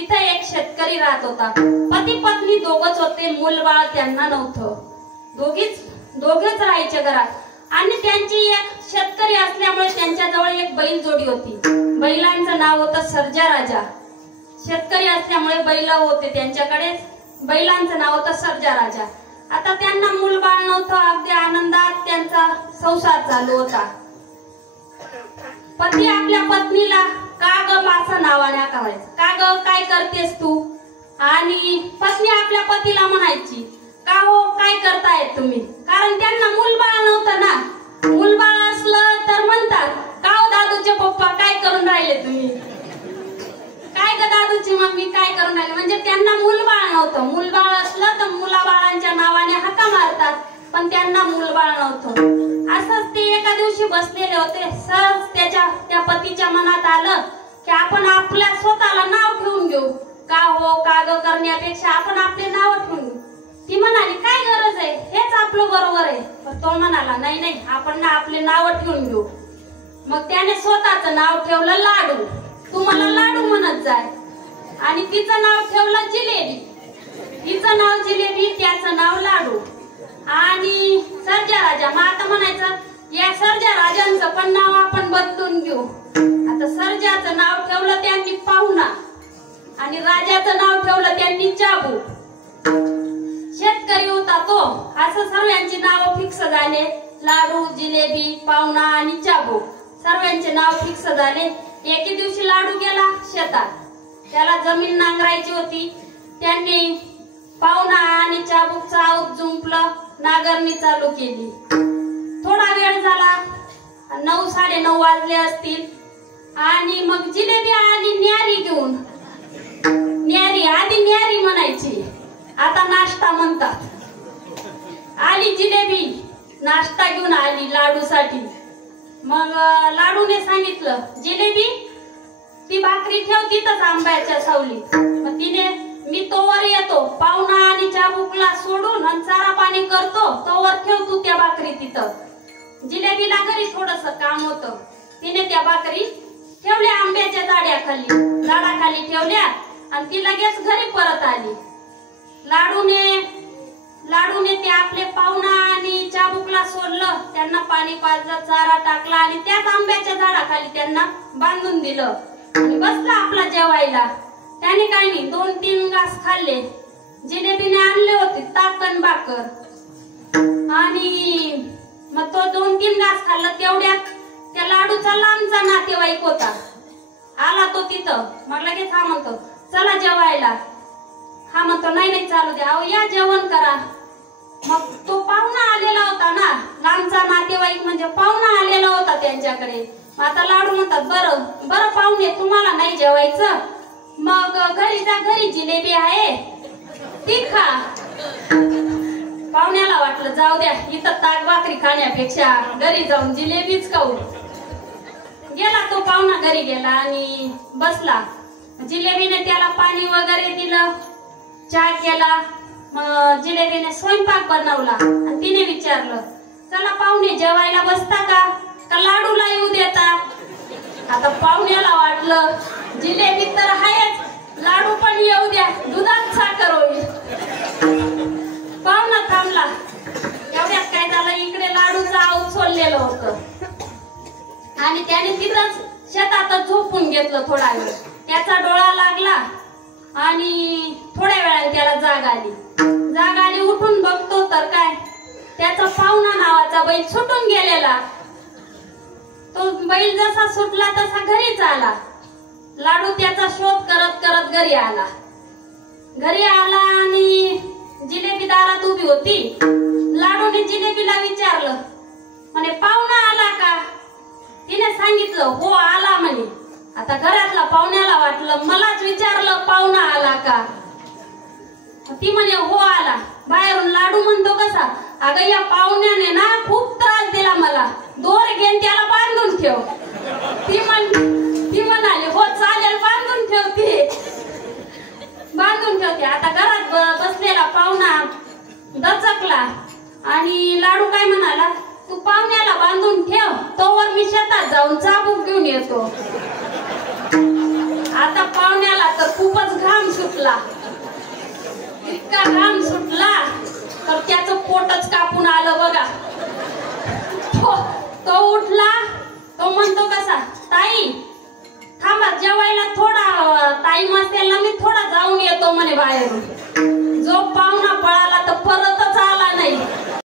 तिथे एक शेतकरी राहत होता. पती पत्नी दोघच होते, मूलबाळ त्यांना नव्हतं. दोघेच राहायचे घरात. आणि त्यांची एक शेतकरी असल्यामुळे त्यांच्याजवळ एक बैल जोडी होती. बैलांचं नाव होतं सर्जा राजा. शेतकरी असल्यामुळे बैल होते त्यांच्याकडे. बैलांचं नाव होतं सर्जा राजा. आता त्यांना मूलबाळ नव्हतं. अगदी आनंदात त्यांचा संसार चालू होता. पती आपल्या पत्नीला का ग असं नावाने करायचं, का ग काय करतेस तू. आणि पत्नी आपल्या पतीला म्हणायची का हो काय करतायत तुम्ही. कारण त्यांना मूलबाळ नव्हतं ना. मूलबाळ असलं तर म्हणतात का हो दादूचे पप्पा काय करून राहिले तुम्ही, काय ग दादूची मम्मी काय करून राहिले. म्हणजे त्यांना मूलबाळ नव्हतं. मूलबाळ असलं तर मुलाबाळांच्या नावाने हाका मारतात, पण त्यांना मूलबाळ नव्हतं. असंच ते एका दिवशी बसलेले होते. सहज त्या पतीच्या मनात आलं की आपण आपल्या स्वतःला नाव ठेवून घेऊ. का हो का ग करण्यापेक्षा आपण आपले नाव ठेवून घेऊ. ती म्हणाली काय गरज आहे, हेच आपलं बरोबर आहे. पण तो म्हणाला नाही नाही आपण ना आपले नाव ठेवून घेऊ. मग त्याने स्वतःचं नाव ठेवलं लाडू. तू मला लाडू म्हणत जाय. आणि तिचं नाव ठेवलं जिलेबी. तिचं नाव जिलेबी, त्याचं नाव लाडू. आणि सर्जा राजा. मग आता म्हणायचं या सर्जा राजांचं पण नाव आपण बदलून घेऊ. आता सर्जाचं नाव ठेवलं त्यांनी पाहुणा आणि राजाचं नाव ठेवलं त्यांनी चाबू. शेतकरी होता तो. असं सर्वांची नाव फिक्स झाले. लाडू, जिलेबी, पाहुणा आणि चाबू सर्वांचे नाव फिक्स झाले. एके दिवशी लाडू गेला शेतात. त्याला जमीन नांगरायची होती. त्यांनी पाहुणा आणि चाबूकचं आऊत जुंपलं, नांगरणी चालू केली. थोडा वेळ झाला, 9 साडेनऊ वाजले असतील. आणि मग जिलेबी आली न्यारी घेऊन. न्यारी आधी न्यारी म्हणायची, आता नाश्ता म्हणतात. आली जिलेबी नाश्ता घेऊन आली लाडूसाठी. मग लाडूने सांगितलं जिलेबी ती भाकरी ठेव तिथंच आंब्याच्या सावलीत. मग तिने मी तोवर येतो, पाहुणा आणि चाबूकला सोडून आणि चारा पाणी करतो, तोवर ठेव तू त्या भाकरी तिथं. जिलेबीला घरी थोडस काम होतं. तिने त्या भाकरी ठेवल्या आंब्याच्या झाडाखाली ठेवल्या आणि ती लगेच घरी परत आली. लाडूने ते आपले पाहुणा आणि चाबूकला सोडलं, त्यांना पाणी पाजलं, चारा टाकला आणि त्याच आंब्याच्या झाडाखाली त्यांना बांधून दिलं आणि बसला आपला जेवायला. त्याने काय नाही 2-3 घास खाल्ले. जिलेबीने आणले होते ताक आणि भाकर. आणि मग तो 2-3 घास खाल्ला. तेवढ्यात त्या लाडूचा लांबचा नातेवाईक होता. आला तो तिथं. मग लगेच हा म्हणतो चला जेवायला. हा म्हणतो नाही नाही चालू द्या, अहो या जेवण करा. मग तो पाहुणा आलेला होता ना, लांबचा नातेवाईक म्हणजे पाहुणा आलेला होता त्यांच्याकडे. आता लाडू म्हणतात बरं बरं पाहुणे तुम्हाला नाही जेवायचं, मग घरी जा, घरी जिलेबी आहे ती खा. पाहुण्याला वाटलं जाऊ द्या इथं ताक भाकरी खाण्यापेक्षा घरी जाऊन जिलेबीच खाऊ. गेला तो पाहुणा, घरी गेला आणि बसला. जिलेबीने त्याला पाणी वगैरे दिलं, चहा केला. मग जिलेबीने स्वयंपाक बनवला आणि तिने विचारलं चला पाहुणे जेवायला बसता का लाडूला येऊ देता. आता पाहुण्याला वाटलं जिलेबी तर आहेच, लाडू पण येऊ द्या, दुधात साखर होईल. पाहुणा थांबला. एवढ्यात काय झालं, इकडे लाडूचं आऊत सोडलेलं होतं आणि त्याने तिथंच शेतातच झोपून घेतलं थोडा वेळ. त्याचा डोळा लागला आणि थोड्या वेळाने त्याला जाग आली. उठून बघतो तर काय, त्याचा पाहुणा नावाचा बैल सुटून गेलेला. तो बैल जसा सुटला तसा घरीच आला. लाडू त्याचा शोध करत करत घरी आला आणि जिलेबी दारात उभी होती. लाडूने जिलेबीला विचारलं म्हणे पाहुणा आला का. तिने सांगितलं हो आला म्हणे. आता घरातला पाहुण्याला वाटलं मलाच विचारलं पाहुणा आला का. ती म्हणे हो आला. बाहेरून लाडू म्हणतो कसा, अगं या पाहुण्याने ना खूप त्रास दिला मला, दोर घेऊन त्याला बांधून ठेव. ती म्हणाली हो चालेल बांधून ठेवते. आता घरात बसलेला पाहुणा दचकला आणि लाडू काय म्हणाला, तू पाहुण्याला बांधून ठेव, तोवर मी शेतात जाऊन चाबूक घेऊन येतो. आता पाहुण्याला तर खूपच घाम सुटला, इतका घाम सुटला तर त्याचं पोटच कापून आलं बघा. तो उठला, तो म्हणतो कसा, ताई थांबा जेवायला थोडा टाइम असेल ना, मी थोडा जाऊन येतो म्हणे बाहेरून. जो पाहुणा